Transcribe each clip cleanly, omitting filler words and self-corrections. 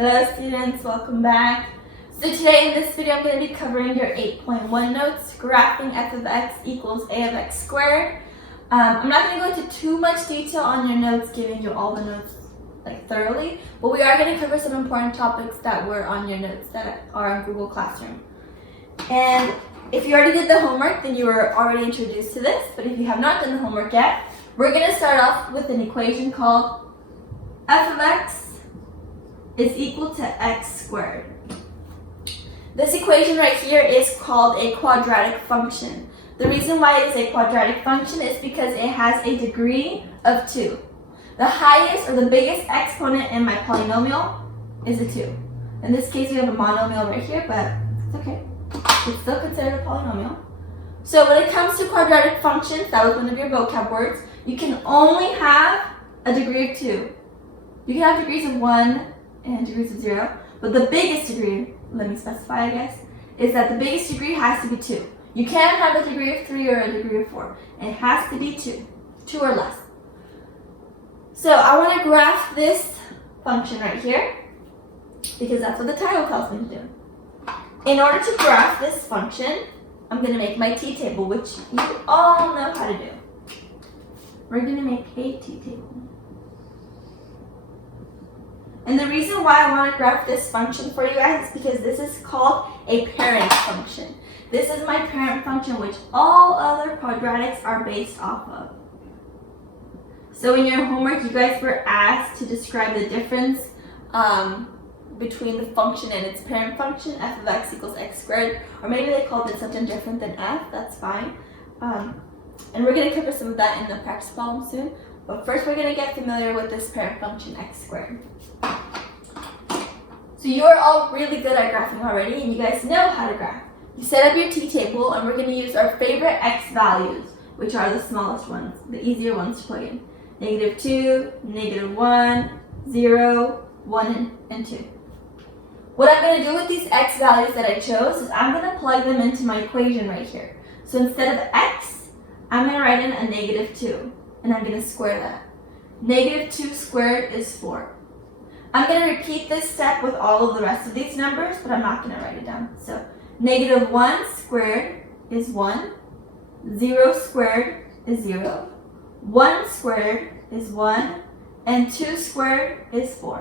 Hello students, welcome back. So today in this video I'm going to be covering your 8.1 notes, graphing f of x equals a of x squared. I'm not going to go into too much detail on your notes, giving you all the notes thoroughly, but we are going to cover some important topics that were on your notes that are in Google Classroom. And if you already did the homework, then you were already introduced to this, but if you have not done the homework yet, we're going to start off with an equation called f of x is equal to x squared. This equation right here is called a quadratic function. The reason why it is a quadratic function is because it has a degree of 2. The highest or the biggest exponent in my polynomial is a 2. In this case, we have a monomial right here, but it's okay. It's still considered a polynomial. So when it comes to quadratic functions, that was one of your vocab words, you can only have a degree of 2. You can have degrees of 1 and degrees of 0, but the biggest degree, let me specify I guess, is that the biggest degree has to be 2. You can't have a degree of 3 or a degree of 4. It has to be 2 or less. So I want to graph this function right here, because that's what the title tells me to do. In order to graph this function, I'm going to make my t-table, which you all know how to do. We're going to make a t-table. And the reason why I want to graph this function for you guys is because this is called a parent function. This is my parent function, which all other quadratics are based off of. So in your homework, you guys were asked to describe the difference between the function and its parent function, f of x equals x squared, or maybe they called it something different than f, that's fine. And we're going to cover some of that in the practice problem soon. But first we're going to get familiar with this parent function x squared. So you are all really good at graphing already, and you guys know how to graph. You set up your t-table, and we're going to use our favorite x values, which are the smallest ones, the easier ones to plug in. -2, -1, 0, 1, and 2. What I'm going to do with these x values that I chose is I'm going to plug them into my equation right here. So instead of x, I'm going to write in a -2, and I'm going to square that. -2 squared is 4. I'm going to repeat this step with all of the rest of these numbers, but I'm not going to write it down. So -1 squared is 1, 0 squared is 0, 1 squared is 1, and 2 squared is 4.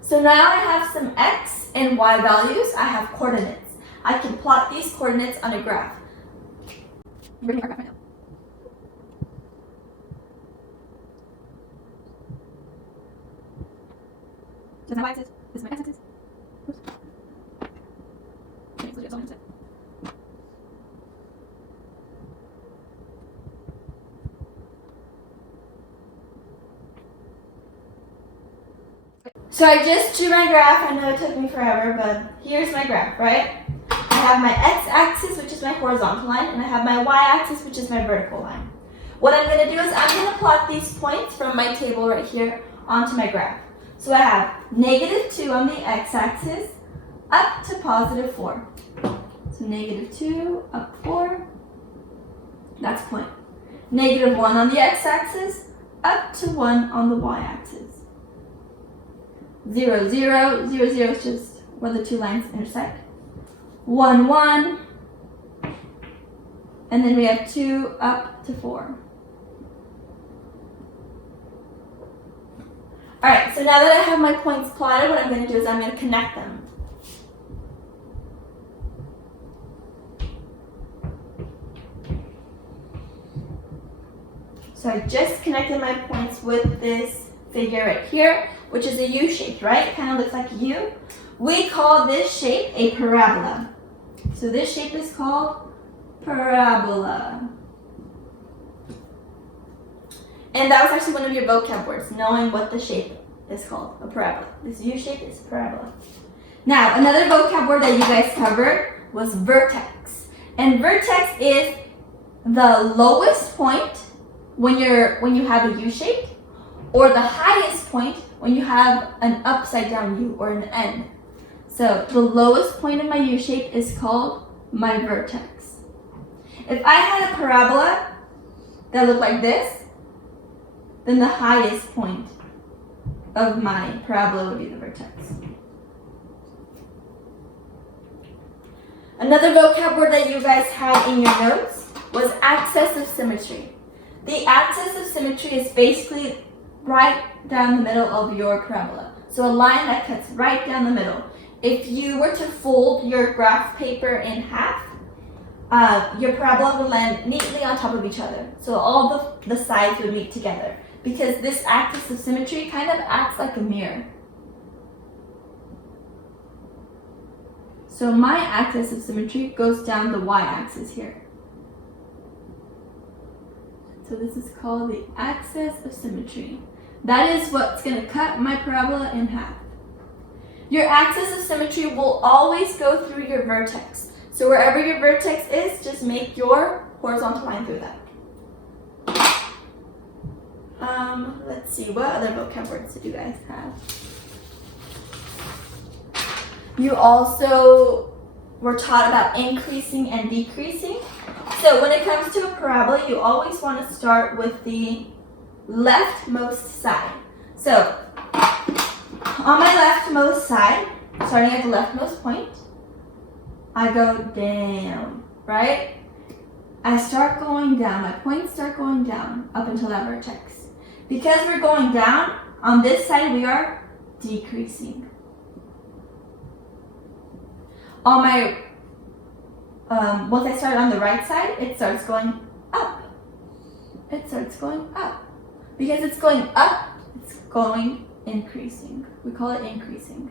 So now I have some x and y values. I have coordinates. I can plot these coordinates on a graph. We're going to make our graph right now. This is my y-axis, this is my x-axis. Oops. Okay, so that's all I'm going to say. So I just drew my graph. I know it took me forever, but here's my graph, right? I have my x-axis, which is my horizontal line, and I have my y-axis, which is my vertical line. What I'm going to do is I'm going to plot these points from my table right here onto my graph. So I have -2 on the x-axis up to +4. So -2 up 4, that's a point. -1 on the x-axis up to 1 on the y-axis. 0, 0, 0, 0 is just where the two lines intersect. 1, 1, and then we have 2 up to 4. Alright, so now that I have my points plotted, what I'm going to do is I'm going to connect them. So I just connected my points with this figure right here, which is a U shape, right? It kind of looks like a U. We call this shape a parabola. So this shape is called parabola. And that was actually one of your vocab words, knowing what the shape is called, a parabola. This U shape is a parabola. Now, another vocab word that you guys covered was vertex. And vertex is the lowest point when you have a U shape, or the highest point when you have an upside down U or an N. So the lowest point of my U shape is called my vertex. If I had a parabola that looked like this, then the highest point of my parabola would be the vertex. Another vocab word that you guys had in your notes was axis of symmetry. The axis of symmetry is basically right down the middle of your parabola. So a line that cuts right down the middle. If you were to fold your graph paper in half, your parabola would land neatly on top of each other. So all the sides would meet together because this axis of symmetry kind of acts like a mirror. So my axis of symmetry goes down the y-axis here. So this is called the axis of symmetry. That is what's going to cut my parabola in half. Your axis of symmetry will always go through your vertex. So wherever your vertex is, just make your horizontal line through that. Let's see, what other vocab words did you guys have? You also were taught about increasing and decreasing. So when it comes to a parabola, you always want to start with the leftmost side. So on my leftmost side, starting at the leftmost point, I go down, right? I start going down, my points start going down up until that vertex. Because we're going down, on this side we are decreasing. On my, once I start on the right side, it starts going up. It starts going up. Because it's going up, it's going increasing. We call it increasing.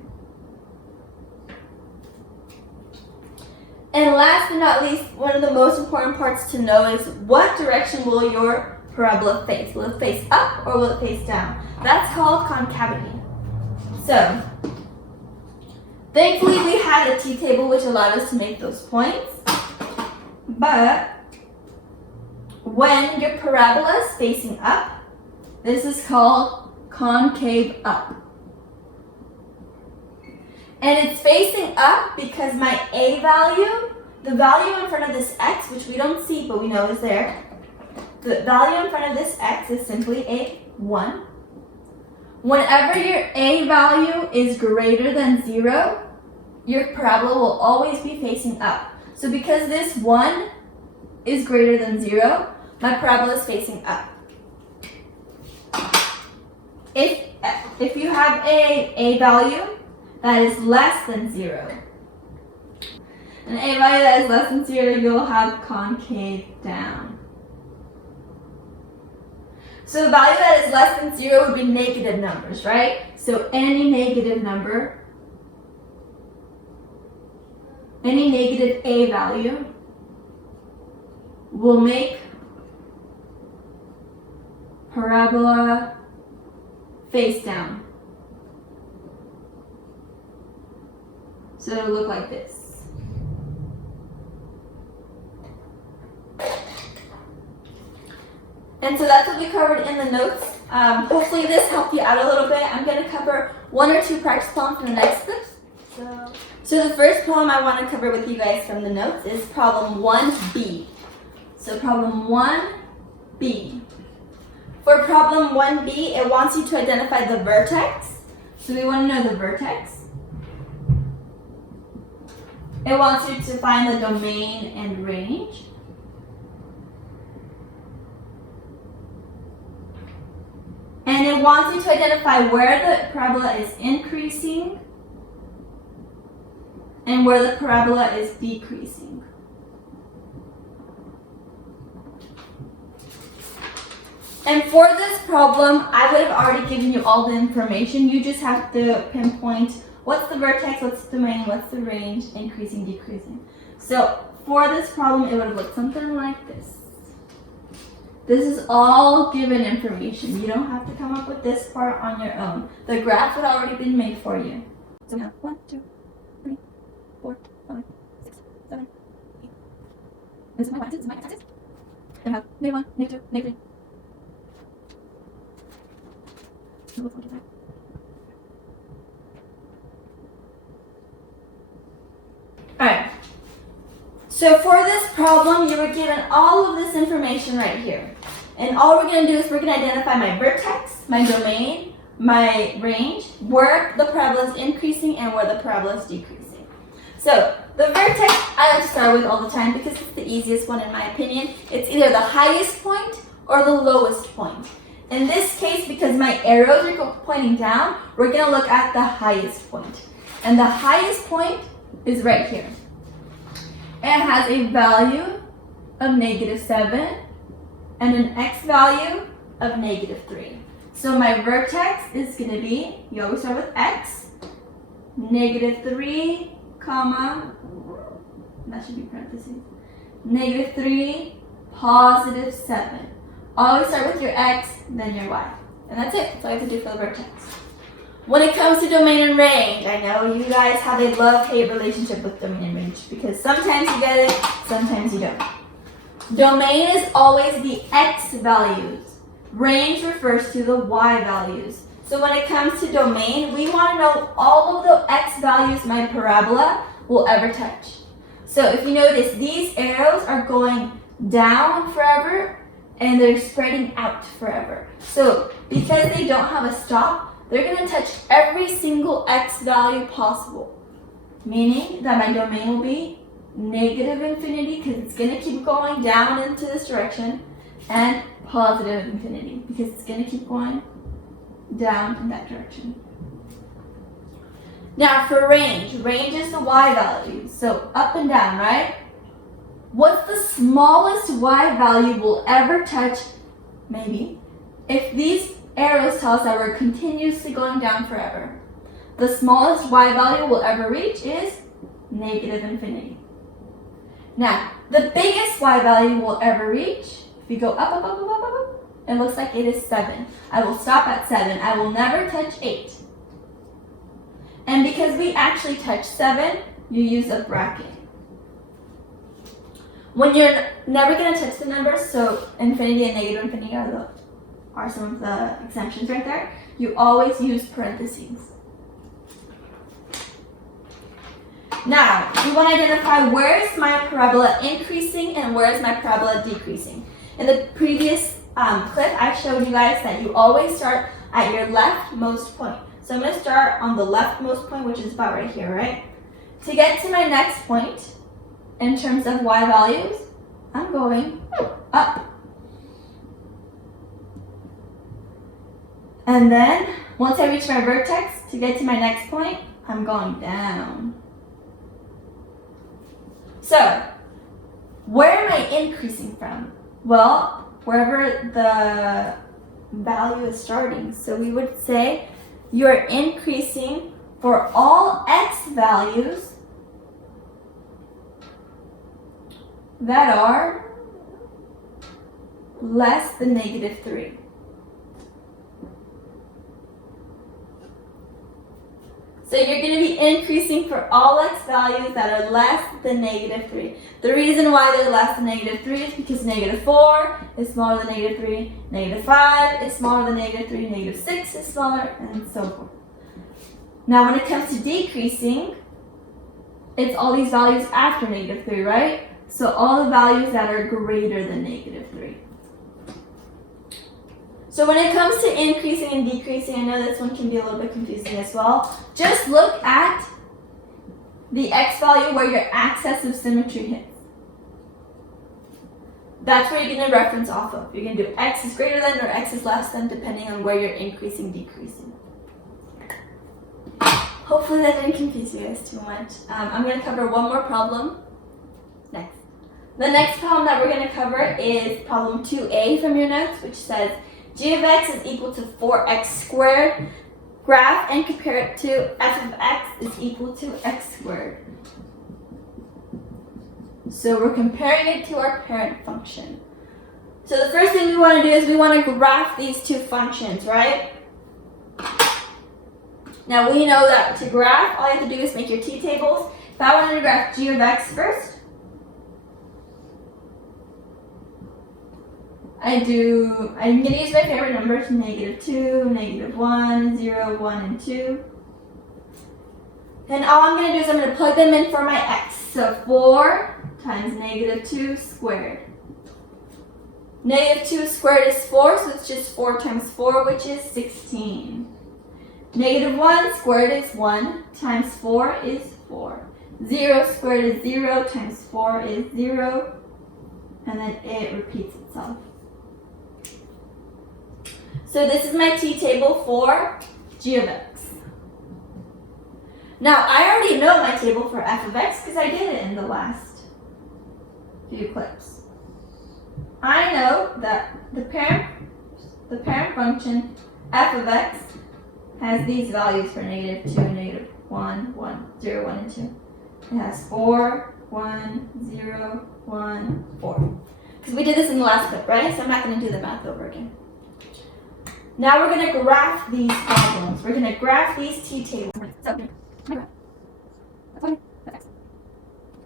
And last but not least, one of the most important parts to know is what direction will your parabola face? Will it face up or will it face down? That's called concavity. So, thankfully we had a T-table which allowed us to make those points. But when your parabola is facing up, this is called concave up. And it's facing up because my A value, the value in front of this X, which we don't see but we know is there, the value in front of this X is simply a 1. Whenever your A value is greater than 0, your parabola will always be facing up. So because this 1 is greater than 0, my parabola is facing up. If you have a value that is less than 0, an A value that is less than 0, you'll have concave down. So the value that is less than 0 would be negative numbers, right? So any negative number, any negative A value will make parabola face down. So it'll look like this. And so that's what we covered in the notes. Hopefully this helped you out a little bit. I'm going to cover 1 or 2 practice problems in the next clips. So the first problem I want to cover with you guys from the notes is problem 1B. So problem 1B. For problem 1B, it wants you to identify the vertex. So we want to know the vertex. It wants you to find the domain and range. And it wants you to identify where the parabola is increasing and where the parabola is decreasing. And for this problem, I would have already given you all the information. You just have to pinpoint what's the vertex, what's the domain, what's the range, increasing, decreasing. So for this problem, it would have looked something like this. This is all given information. You don't have to come up with this part on your own. The graph would already been made for you. So we have 1, 2, 3, 4, 5, 6, 7, 8. This is my y-axis, this is my x-axis. I have -1, -2, -3. Alright, so for this problem, you were given all of this information right here. And all we're going to do is we're going to identify my vertex, my domain, my range where the parabola is increasing and where the parabola is decreasing. So the vertex I like to start with all the time because it's the easiest one in my opinion. It's either the highest point or the lowest point. In this case, because my arrows are pointing down, we're going to look at the highest point. And the highest point is right here. It has a value of -7 and an x value of -3. So my vertex is going to be, you always start with x, -3, comma, that should be parentheses, -3, +7. Always start with your x, then your y. And that's it. That's all you have to do for the vertex. When it comes to domain and range, I know you guys have a love-hate relationship with domain and range because sometimes you get it, sometimes you don't. Domain is always the x values. Range refers to the y values. So when it comes to domain, we want to know all of the x values my parabola will ever touch. So if you notice, these arrows are going down forever and they're spreading out forever. So because they don't have a stop, they're going to touch every single x value possible, meaning that my domain will be -infinity because it's going to keep going down into this direction, and +infinity because it's going to keep going down in that direction. Now for range, range is the y value, so up and down, right? What's the smallest y value we'll ever touch? Maybe. If these arrows tell us that we're continuously going down forever, the smallest y value we'll ever reach is -infinity. Now, the biggest y value we'll ever reach, if you go up, it looks like it is 7. I will stop at 7. I will never touch 8. And because we actually touch 7, you use a bracket. When you're never going to touch the numbers, so infinity and -infinity are some of the exemptions right there, you always use parentheses. Now, we want to identify where is my parabola increasing and where is my parabola decreasing. In the previous clip, I showed you guys that you always start at your leftmost point. So I'm going to start on the leftmost point, which is about right here, right? To get to my next point, in terms of y values, I'm going up. And then, once I reach my vertex, to get to my next point, I'm going down. So, where am I increasing from? Well, wherever the value is starting. So we would say you're increasing for all x values that are less than -3. So you're going to be increasing for all x values that are less than -3. The reason why they're less than -3 is because -4 is smaller than -3, -5 is smaller than -3, -6 is smaller, and so forth. Now when it comes to decreasing, it's all these values after -3, right? So all the values that are greater than -3. So when it comes to increasing and decreasing, I know this one can be a little bit confusing as well. Just look at the x value where your axis of symmetry hits. That's where you're going to reference off of. You're going to do x is greater than or x is less than depending on where you're increasing, decreasing. Hopefully that didn't confuse you guys too much. I'm going to cover one more problem next. The next problem that we're going to cover is problem 2a from your notes, which says g of x is equal to 4x squared. Graph and compare it to f of x is equal to x squared. So we're comparing it to our parent function. So the first thing we want to do is we want to graph these two functions, right? Now we know that to graph, all you have to do is make your t-tables. If I wanted to graph g of x first, I'm going to use my favorite numbers, -2, -1, 0, 1, and 2. And all I'm going to do is I'm going to plug them in for my x. So 4 times -2 squared. -2 squared is 4, so it's just 4 times 4, which is 16. Negative 1 squared is 1 times 4 is 4. 0 squared is 0 times 4 is 0. And then it repeats itself. So this is my t-table for g of x. Now I already know my table for f of x because I did it in the last few clips. I know that the parent function f of x has these values for negative 2, negative 1, 1, 0, 1, and 2. It has 4, 1, 0, 1, 4. Because we did this in the last clip, right? So I'm not going to do the math over again. Now we're going to graph these problems. We're going to graph these t-tables. So, my graph. That's okay. That's x.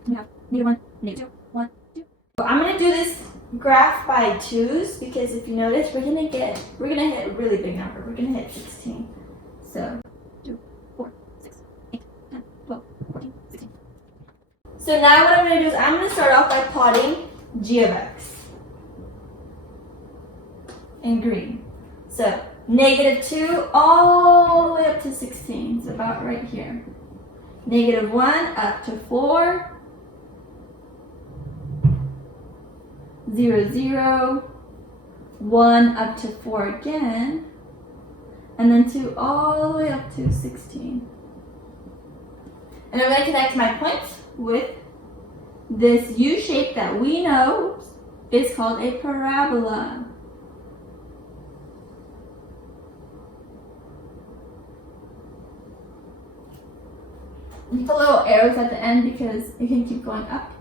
We have negative 1, negative 2, 1, 2. So I'm going to do this graph by 2s because if you notice, we're going to hit a really big number. We're going to hit 16. So 2, 4, 6, 8, 10, 12, 14, 16. So now what I'm going to do is I'm going to start off by plotting g of x in green. So negative 2 all the way up to 16. So about right here. Negative 1 up to 4. 0, 0. 1 up to 4 again. And then 2 all the way up to 16. And I'm going to connect my points with this U shape that we know is called a parabola. You put little arrows at the end because it can keep going up.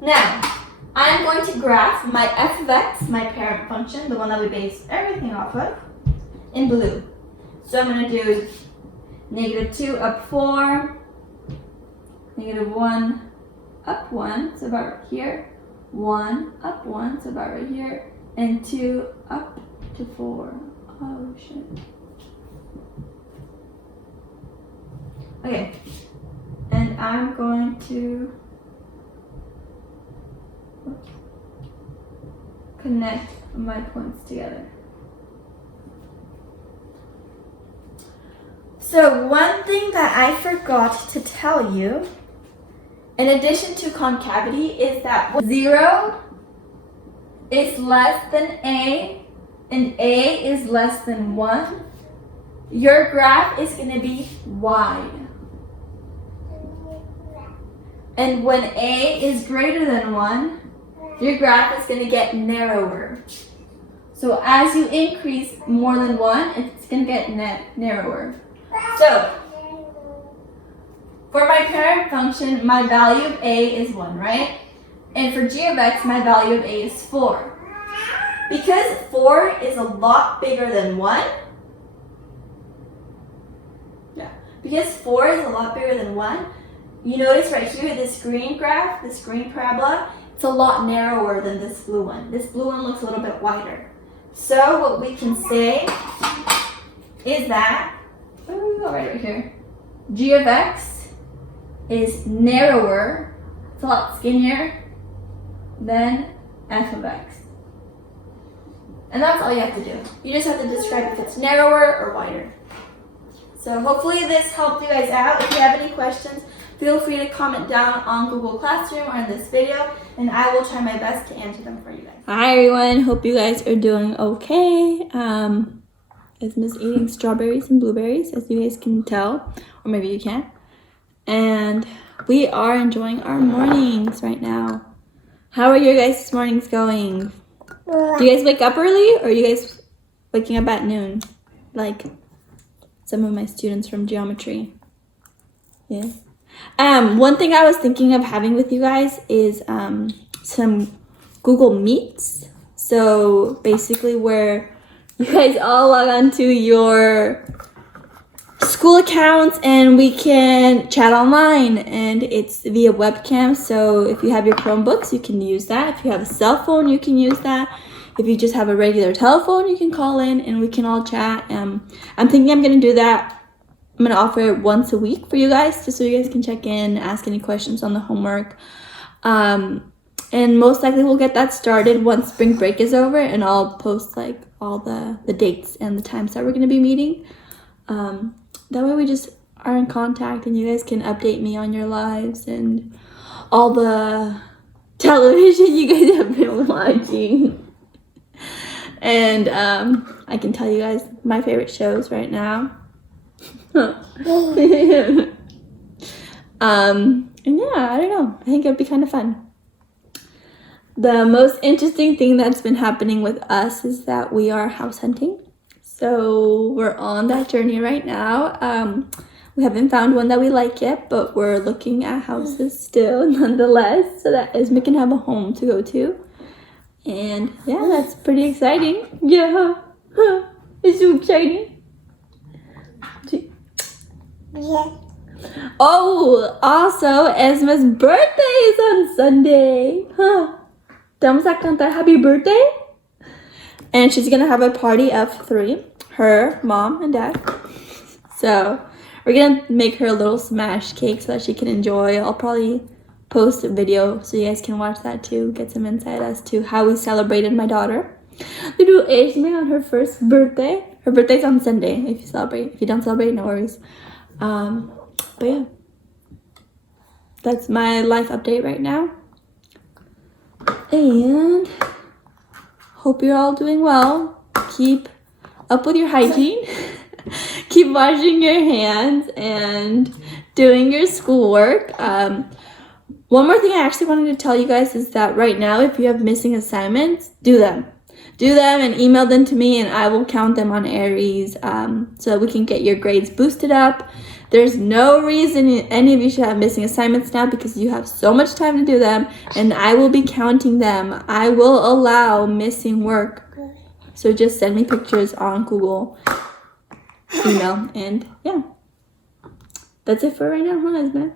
Now, I'm going to graph my f of x, my parent function, the one that we base everything off of, in blue. So I'm going to do negative 2 up 4, negative 1 up 1, so about right here, 1 up 1, so about right here, and 2 up to 4. Oh shit. Okay, and I'm going to connect my points together. So one thing that I forgot to tell you, in addition to concavity, is that 0 is less than a and a is less than 1, your graph is going to be wide. And when a is greater than 1, your graph is going to get narrower. So as you increase more than 1, it's going to get narrower. So, for my parent function, my value of a is 1, right? And for g of x, my value of a is 4. Because 4 is a lot bigger than 1, because 4 is a lot bigger than 1, you notice right here, this green graph, this green parabola, it's a lot narrower than this blue one. This blue one looks a little bit wider. So what we can say is that, right here, g of x is narrower, it's a lot skinnier than f of x. And that's all you have to do. You just have to describe if it's narrower or wider. So hopefully this helped you guys out. If you have any questions, feel free to comment down on Google Classroom or in this video, and I will try my best to answer them for you guys. Hi everyone, hope you guys are doing okay. Isma's eating strawberries and blueberries, as you guys can tell, or maybe you can't. And we are enjoying our mornings right now. How are your guys' mornings going? Do you guys wake up early, or are you guys waking up at noon? Like some of my students from geometry. Yeah. One thing I was thinking of having with you guys is some Google Meets. So basically where you guys all log onto your school accounts and we can chat online, and it's via webcam. So if you have your Chromebooks, you can use that. If you have a cell phone, you can use that. If you just have a regular telephone, you can call in and we can all chat. I'm thinking I'm going to do that. I'm going to offer it once a week for you guys, just so you guys can check in, ask any questions on the homework. And And most likely we'll get that started once spring break is over, and I'll post like all the dates and the times that we're going to be meeting. That way we just are in contact and you guys can update me on your lives and all the television you guys have been watching. And I can tell you guys my favorite shows right now. And yeah, I don't know. I think it'd be kind of fun. The most interesting thing that's been happening with us is that we are house hunting. So we're on that journey right now. We haven't found one that we like yet, but we're looking at houses still nonetheless, so that Esme can have a home to go to. And yeah, that's pretty exciting. Yeah, it's so exciting. Yeah. Oh, also, Esma's birthday is on Sunday. Te vamos a cantar happy birthday? And she's gonna have a party of 3, her, mom, and dad. So we're gonna make her a little smash cake so that she can enjoy. I'll probably post a video so you guys can watch that too, get some insight as to how we celebrated my daughter. We do Esme on her first birthday. Her birthday's on Sunday if you celebrate. If you don't celebrate, no worries. But yeah, that's my life update right now. And hope you're all doing well. Keep up with your hygiene. Keep washing your hands and doing your schoolwork. One more thing I actually wanted to tell you guys is that right now, if you have missing assignments, do them. Do them and email them to me, and I will count them on Aries so we can get your grades boosted up. There's no reason any of you should have missing assignments now because you have so much time to do them, and I will be counting them. I will allow missing work. So just send me pictures on Google email, and yeah. That's it for right now, huh, Esme?